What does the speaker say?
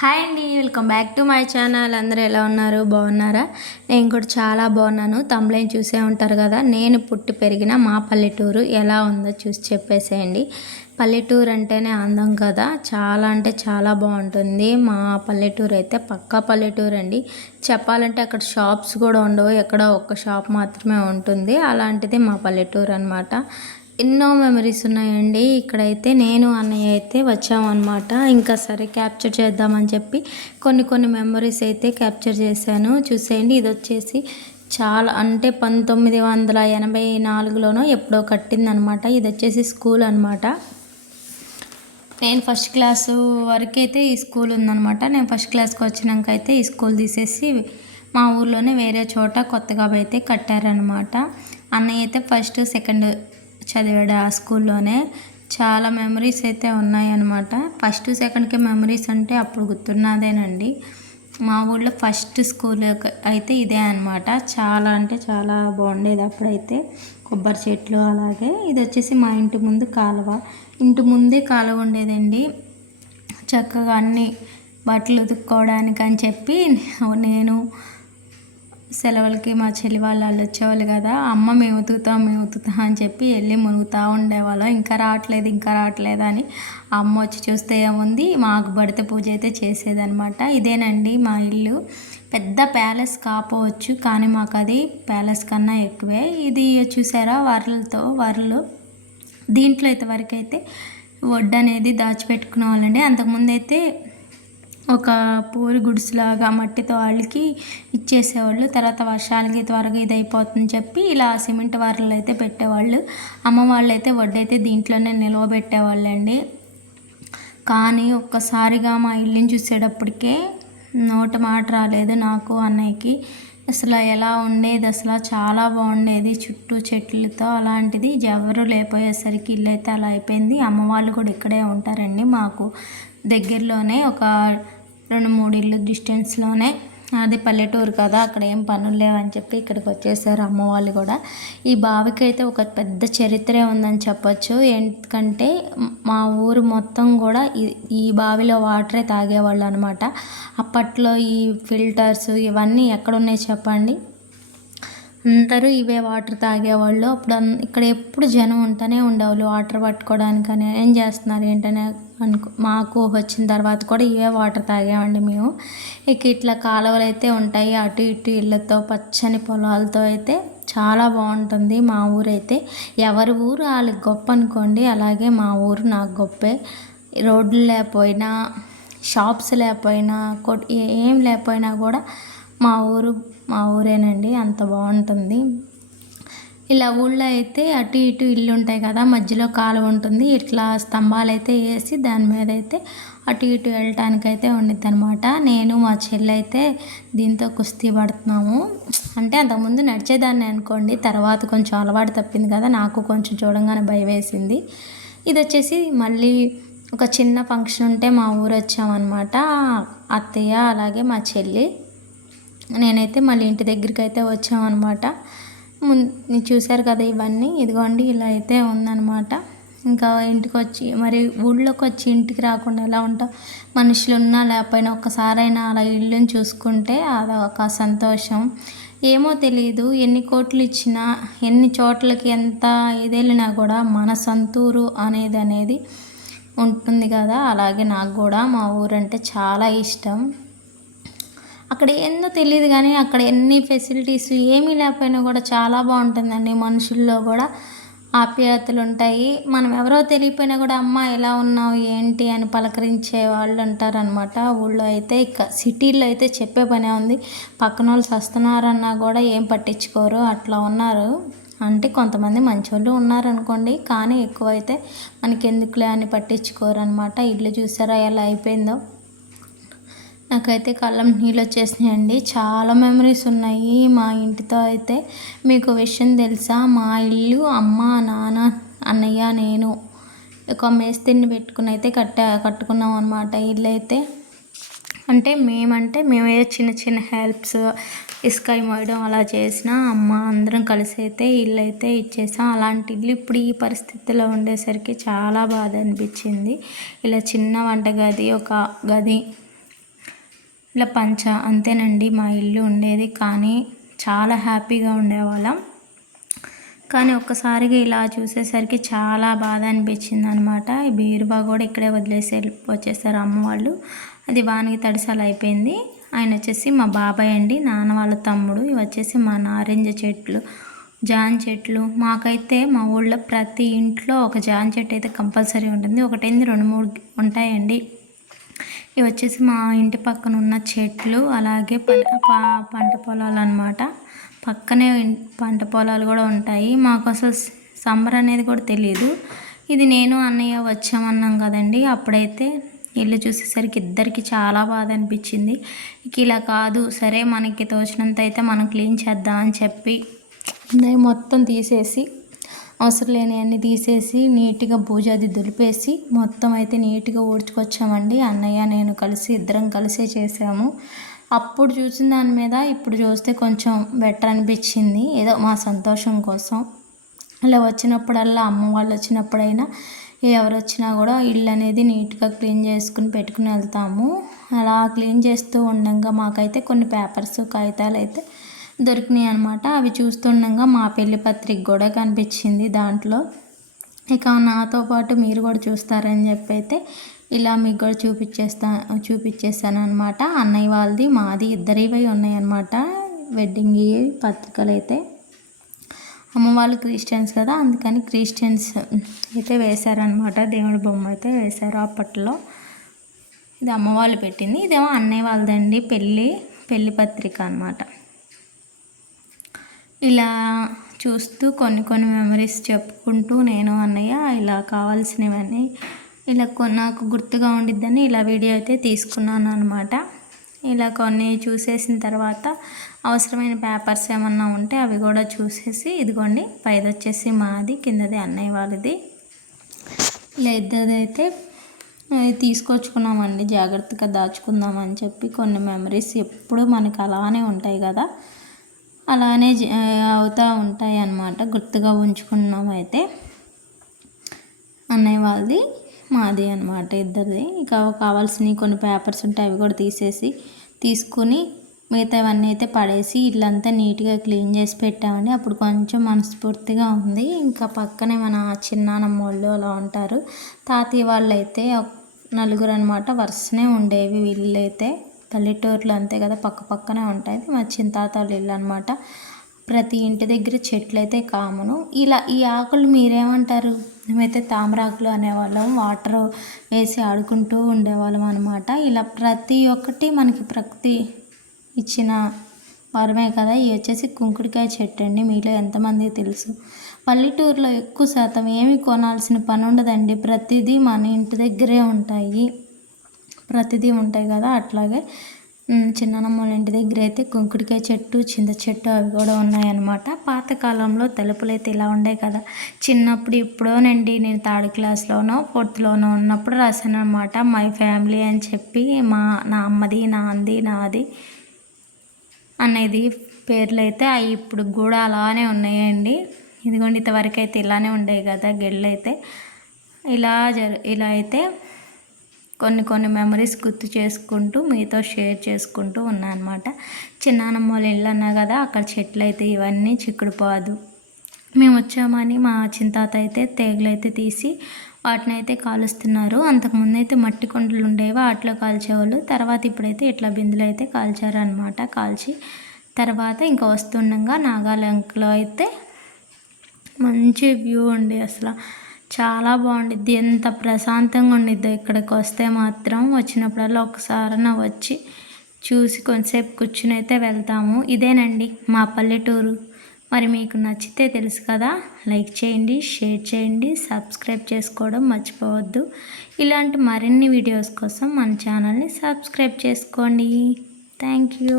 Hi అండి, welcome back to my channel. అందరూ ఎలా ఉన్నారు? బాగున్నారా? నేను కూడా చాలా బాగున్నాను. తమ్ముళ్ళని చూసే ఉంటారు కదా. నేను పుట్టి పెరిగిన మా పల్లెటూరు ఎలా ఉందో చూసి చెప్పేసేయండి. పల్లెటూరు అంటేనే అందం కదా, చాలా అంటే చాలా బాగుంటుంది. మా పల్లెటూరు అయితే పక్కా పల్లెటూరు అండి. చెప్పాలంటే అక్కడ షాప్స్ కూడా ఉండవు, ఎక్కడో ఒక్క షాప్ మాత్రమే ఉంటుంది. అలాంటిది మా పల్లెటూరు అనమాట. ఎన్నో మెమరీస్ ఉన్నాయండి. ఇక్కడైతే నేను అన్నయ్య అయితే వచ్చామన్నమాట. ఇంకా సరే క్యాప్చర్ చేద్దామని చెప్పి కొన్ని మెమరీస్ అయితే క్యాప్చర్ చేశాను. చూసేయండి, ఇది వచ్చేసి చాలా అంటే 1984లోనో ఎప్పుడో కట్టిందనమాట. ఇది వచ్చేసి స్కూల్ అనమాట. నేను ఫస్ట్ క్లాసు వరకైతే ఈ స్కూల్ ఉందనమాట. నేను ఫస్ట్ క్లాస్కి వచ్చినాక అయితే ఈ స్కూల్ తీసేసి మా ఊర్లోనే వేరే చోట కొత్తగా అయితే కట్టారనమాట. అన్నయ్య అయితే ఫస్ట్ సెకండ్ చదివాడు ఆ స్కూల్లోనే. చాలా మెమరీస్ అయితే ఉన్నాయన్నమాట. ఫస్ట్ సెకండ్కి మెమరీస్ అంటే అప్పుడు గుర్తున్నదేనండి. మా ఊళ్ళో ఫస్ట్ స్కూల్ అయితే ఇదే అనమాట. చాలా అంటే చాలా బాగుండేది అప్పుడైతే. కొబ్బరి చెట్లు అలాగే. ఇది వచ్చేసి మా ఇంటి ముందు కాలువ. ఇంటి ముందే కాలువ ఉండేదండి. చక్కగా అన్ని బట్టలు ఉతుక్కోవడానికి అని చెప్పి నేను సెలవులకి మా చెల్లి వాళ్ళు వచ్చేవాళ్ళు కదా. అమ్మ మేము ఉతుకుతాం అని చెప్పి వెళ్ళి మునుగుతూ ఉండేవాళ్ళం. ఇంకా రావట్లేదు అని అమ్మ వచ్చి చూస్తే ఏముంది, మాకు పడితే పూజ అయితే చేసేదనమాట. ఇదేనండి మా ఇల్లు. పెద్ద ప్యాలెస్ కాపోవచ్చు, కానీ మాకు అది ప్యాలెస్ కన్నా ఎక్కువే. ఇది చూసారా వరలు. దీంట్లో అయితే వరకైతే వడ్డు అనేది దాచిపెట్టుకునే వాళ్ళండి. అంతకుముందు అయితే ఒక పూరి గుడిసెలాగా మట్టితో వాళ్ళకి ఇచ్చేసేవాళ్ళు. తర్వాత వర్షాలకి త్వరగా ఇది అయిపోతుందని చెప్పి ఇలా సిమెంట్ వారలు అయితే పెట్టేవాళ్ళు. అమ్మ వాళ్ళు అయితే వడ్డైతే దీంట్లోనే నిలవబెట్టేవాళ్ళండి. కానీ ఒక్కసారిగా మా ఇల్లుని చూసేటప్పటికే నోట మాట రాలేదు నాకు, అన్నయ్యకి. అసలు ఎలా ఉండేది, అసలు చాలా బాగుండేది చుట్టూ చెట్లతో. అలాంటిది ఎవరు లేకపోయేసరికి ఇల్లు అయితే అలా అయిపోయింది. అమ్మ వాళ్ళు కూడా ఇక్కడే ఉంటారండి. మాకు దగ్గరలోనే ఒక 2-3 ఇల్లు డిస్టెన్స్లోనే. అది పల్లెటూరు కదా, అక్కడ ఏం పనులు లేవని చెప్పి ఇక్కడికి వచ్చేసారు అమ్మ వాళ్ళు కూడా. ఈ బావికి అయితే ఒక పెద్ద చరిత్రే ఉందని చెప్పొచ్చు. ఎందుకంటే మా ఊరు మొత్తం కూడా ఈ బావిలో వాటరే తాగేవాళ్ళు అనమాట. అప్పట్లో ఈ ఫిల్టర్స్ ఇవన్నీ ఎక్కడున్నాయి చెప్పండి. అందరూ ఇవే వాటర్ తాగేవాళ్ళు. అప్పుడు ఇక్కడ ఎప్పుడు జనం ఉంటూనే ఉండేవాళ్ళు వాటర్ పట్టుకోవడానికని. ఏం చేస్తున్నారు ఏంటనే మాకు వచ్చిన తర్వాత కూడా ఇవే వాటర్ తాగేవండి మేము. ఇట్లా కాలువలు అయితే ఉంటాయి అటు ఇటు ఇళ్ళతో, పచ్చని పొలాలతో అయితే చాలా బాగుంటుంది మా ఊరైతే. ఎవరి ఊరు వాళ్ళకి గొప్ప అనుకోండి, అలాగే మా ఊరు నాకు గొప్పే. రోడ్లు లేకపోయినా, షాప్స్ లేకపోయినా, ఏం లేకపోయినా కూడా మా ఊరేనండి. అంత బాగుంటుంది. ఇలా ఊళ్ళో అయితే అటు ఇటు ఇల్లు ఉంటాయి కదా, మధ్యలో కాలువ ఉంటుంది. ఇట్లా స్తంభాలు అయితే వేసి దాని మీద అయితే అటు ఇటు వెళ్ళటానికైతే ఉండిద్ది అనమాట. నేను మా చెల్లి అయితే దీంతో కుస్తీ పడుతున్నాము. అంటే అంతకుముందు నడిచేదాన్ని అనుకోండి, తర్వాత కొంచెం అలవాటు తప్పింది కదా, నాకు కొంచెం చూడంగానే భయం వేసింది. ఇది వచ్చేసి మళ్ళీ ఒక చిన్న ఫంక్షన్ ఉంటే మా ఊరు వచ్చామన్నమాట. అత్తయ్య అలాగే మా చెల్లి నేనైతే మళ్ళీ ఇంటి దగ్గరికి అయితే వచ్చామన్నమాట. చూశారు కదా ఇవన్నీ, ఇదిగోండి ఇలా అయితే ఉందన్నమాట. ఇంకా ఇంటికి వచ్చి మరి ఊళ్ళోకి వచ్చి ఇంటికి రాకుండా ఎలా ఉంటాం, మనుషులు ఉన్నా లేకపోయినా ఒక్కసారైనా అలా ఇల్లుని చూసుకుంటే అదొక సంతోషం. ఏమో తెలియదు, ఎన్ని కోట్లు ఇచ్చినా, ఎన్ని చోట్లకి ఎంత ఇదెళ్ళినా కూడా మన సొంతూరు అనేది ఉంటుంది కదా. అలాగే నాకు కూడా మా ఊరంటే చాలా ఇష్టం. అక్కడ ఏందో తెలియదు కానీ అక్కడ ఎన్ని ఫెసిలిటీస్ ఏమీ లేకపోయినా కూడా చాలా బాగుంటుందండి. మనుషుల్లో కూడా ఆప్యాయతలు ఉంటాయి. మనం ఎవరో తెలియపోయినా కూడా అమ్మ ఎలా ఉన్నావు ఏంటి అని పలకరించే వాళ్ళు ఉంటారనమాట. ఊళ్ళో అయితే సిటీల్లో అయితే చెప్పే పనే ఉంది. పక్కన వాళ్ళు చస్తున్నారన్నా కూడా ఏం పట్టించుకోరు, అట్లా ఉన్నారు. అంటే కొంతమంది మంచోళ్ళు ఉన్నారనుకోండి, కానీ ఎక్కువైతే మనకెందుకులే అని పట్టించుకోరు అనమాట. ఇల్లు చూసారా ఎలా అయిపోయిందో. నాకైతే కళ్ళం నీళ్ళు వచ్చేసినాయండి. చాలా మెమరీస్ ఉన్నాయి మా ఇంటితో అయితే. మీకు విషయం తెలుసా, మా ఇల్లు అమ్మ నాన్న అన్నయ్య నేను ఒక మేస్త్రిని పెట్టుకుని అయితే కట్టుకున్నాం అనమాట. ఇల్లు అయితే అంటే మేమే చిన్న హెల్ప్స్, ఇసుక మోయడం అలా చేసిన అమ్మ అందరం కలిసి అయితే ఇల్లు అయితే ఇచ్చేసాం. అలాంటి ఇల్లు ఇప్పుడు ఈ పరిస్థితిలో ఉండేసరికి చాలా బాధ అనిపించింది. ఇలా చిన్న వంటగది, ఒక గది, ఇలా పంచ అంతేనండి మా ఇల్లు ఉండేది. కానీ చాలా హ్యాపీగా ఉండేవాళ్ళం. కానీ ఒక్కసారిగా ఇలా చూసేసరికి చాలా బాధ అనిపించింది అనమాట. ఈ బీరువా కూడా ఇక్కడే వదిలేసి వచ్చేసారు అమ్మ వాళ్ళు. అది వానికి తడిసలు అయిపోయింది. ఆయన వచ్చేసి మా బాబాయ్ అండి, నాన్న వాళ్ళ తమ్ముడు. ఇవి వచ్చేసి మా నారింజ చెట్లు, జాన్ చెట్లు. మాకైతే మా ఊళ్ళో ప్రతి ఇంట్లో ఒక జాన్ చెట్టు అయితే కంపల్సరీ ఉంటుంది. ఒకటైంది 2-3 ఉంటాయండి. ఇవి వచ్చేసి మా ఇంటి పక్కన ఉన్న చెట్లు. అలాగే పంట పొలాలు అన్నమాట. పక్కనే పంట పొలాలు కూడా ఉంటాయి. మాకు అసలు సమ్మర్ అనేది కూడా తెలియదు. ఇది నేను అన్నయ్య వచ్చామన్నాం కదండి, అప్పుడైతే ఇల్లు చూసేసరికి ఇద్దరికి చాలా బాధ అనిపించింది. ఇలా కాదు, సరే మనకి తోచినంత అయితే మనం క్లీన్ చేద్దాం అని చెప్పి మొత్తం తీసేసి, అవసరం లేని అన్నీ తీసేసి నీట్గా బూజాది దులిపేసి మొత్తం అయితే నీట్గా ఊడ్చుకొచ్చామండి. అన్నయ్య నేను కలిసి ఇద్దరం కలిసే చేసాము. అప్పుడు చూసిన దాని మీద ఇప్పుడు చూస్తే కొంచెం బెటర్ అనిపించింది. ఏదో మా సంతోషం కోసం. అలా వచ్చినప్పుడల్లా అమ్మ వాళ్ళు వచ్చినప్పుడైనా ఎవరు వచ్చినా కూడా ఇల్లు అనేది నీట్గా క్లీన్ చేసుకుని పెట్టుకుని వెళ్తాము. అలా క్లీన్ చేస్తూ ఉండగా మాకైతే కొన్ని పేపర్స్, కాగితాలు అయితే దొరికినాయి అనమాట. అవి చూస్తుండగా మా పెళ్లి పత్రిక కూడా కనిపించింది దాంట్లో. ఇక నాతో పాటు మీరు కూడా చూస్తారని చెప్పి అయితే ఇలా మీకు కూడా చూపించేస్తాను అనమాట. అన్నయ్య వాళ్ళది, మాది ఇద్దరివై ఉన్నాయన్నమాట వెడ్డింగ్ పత్రికలు అయితే. అమ్మ వాళ్ళు క్రిస్టియన్స్ కదా, అందుకని క్రిస్టియన్స్ అయితే వేశారనమాట. దేవుడి బొమ్మ అయితే వేశారు అప్పట్లో. ఇది అమ్మ వాళ్ళు పెట్టింది, ఇదేమో అన్నయ్య వాళ్ళదండి పెళ్ళి పత్రిక అనమాట. ఇలా చూస్తూ కొన్ని మెమరీస్ చెప్పుకుంటూ నేను అన్నయ్య ఇలా కావాల్సినవన్నీ ఇలా నాకు గుర్తుగా ఉండిద్దని ఇలా వీడియో అయితే తీసుకున్నాను అనమాట. ఇలా కొన్ని చూసేసిన తర్వాత అవసరమైన పేపర్స్ ఏమన్నా ఉంటే అవి కూడా చూసేసి, ఇదిగోండి పైది వచ్చేసి మాది, కిందది అన్నయ్య వాళ్ళది. ఇలా ఇద్దరిదైతే తీసుకొచ్చుకున్నామండి, జాగ్రత్తగా దాచుకుందామని చెప్పి. కొన్ని మెమరీస్ ఎప్పుడు మనకు అలానే ఉంటాయి కదా, అలానే అవుతూ ఉంటాయి అన్నమాట. గుర్తుగా ఉంచుకున్నాం అయితే. అన్నయ్య వాళ్ళది, మాది అనమాట ఇద్దరిది. ఇక కావాల్సినవి కొన్ని పేపర్స్ ఉంటాయి, అవి కూడా తీసుకుని మిగతావన్నీ అయితే పడేసి ఇల్లంతా నీట్గా క్లీన్ చేసి పెట్టామండి. అప్పుడు కొంచెం మనస్ఫూర్తిగా ఉంది. ఇంకా పక్కనే మన చిన్నానమ్మ వాళ్ళు అలా ఉంటారు. తాతయ్య వాళ్ళు అయితే 4 అనమాట. వరుసనే ఉండేవి వీళ్ళు అయితే. పల్లెటూరులో అంతే కదా, పక్కనే ఉంటాయి. మా చిన్న తాత వాళ్ళ ఇల్లు అనమాట. ప్రతి ఇంటి దగ్గర చెట్లు అయితే కామను. ఇలా ఈ ఆకులు మీరేమంటారు? మేమైతే తామరాకులు అనేవాళ్ళం. వాటర్ వేసి ఆడుకుంటూ ఉండేవాళ్ళం అనమాట. ఇలా ప్రతి ఒక్కటి మనకి ప్రకృతి ఇచ్చిన వరమే కదా. ఇవి వచ్చేసి కుంకుడికాయ చెట్టు అండి. మీలో ఎంతమందికి తెలుసు? పల్లెటూరులో ఎక్కువ శాతం ఏమి కొనాల్సిన పని ఉండదండి. ప్రతిదీ మన ఇంటి దగ్గరే ఉంటాయి కదా. అట్లాగే చిన్ననమ్మల ఇంటి దగ్గర అయితే కుంకుడికాయ చెట్టు, చింత చెట్టు అవి కూడా ఉన్నాయన్నమాట. పాతకాలంలో తలుపులు అయితే ఇలా ఉండే కదా. చిన్నప్పుడు ఇప్పుడోనండి, నేను 3rd క్లాస్లోనో 4thలోనో ఉన్నప్పుడు రాశాను అనమాట. మై ఫ్యామిలీ అని చెప్పి నా అమ్మది, నాది అనేది పేర్లు అయితే అవి ఇప్పుడు కూడా అలానే ఉన్నాయండి. ఇదిగోండి, ఇంతవరకు అయితే ఇలానే ఉండేవి కదా గెళ్ళు అయితే. ఇలా అయితే కొన్ని మెమరీస్ గుర్తు చేసుకుంటూ మీతో షేర్ చేసుకుంటూ ఉన్నాను అనమాట. చిన్నానమ్మ వాళ్ళ ఇల్లు అన్నా కదా, అక్కడ చెట్లు అయితే ఇవన్నీ చిక్కుడుపాదు. మేము వచ్చామని మా చింతాత అయితే తేగలు అయితే తీసి వాటిని అయితే కాలుస్తున్నారు. అంతకుముందు అయితే మట్టి కొండలు ఉండేవి, వాటిలో కాల్చేవాళ్ళు. తర్వాత ఇప్పుడైతే ఇట్లా బిందులు అయితే కాల్చారనమాట. కాల్చి తర్వాత ఇంకా వస్తుండగా నాగాలంకలో అయితే మంచి వ్యూ ఉండి అసలు చాలా బాగుండిద్ది. ఎంత ప్రశాంతంగా ఉండిద్దో ఇక్కడికి వస్తే మాత్రం. వచ్చినప్పుడల్లా ఒకసారైనా వచ్చి చూసి కొంతసేపు కూర్చుని అయితే వెళ్తాము. ఇదేనండి మా పల్లెటూరు. మరి మీకు నచ్చితే తెలుసు కదా, లైక్ చేయండి, షేర్ చేయండి, సబ్స్క్రైబ్ చేసుకోవడం మర్చిపోవద్దు. ఇలాంటి మరిన్ని వీడియోస్ కోసం మన ఛానల్ని సబ్స్క్రైబ్ చేసుకోండి. Thank you.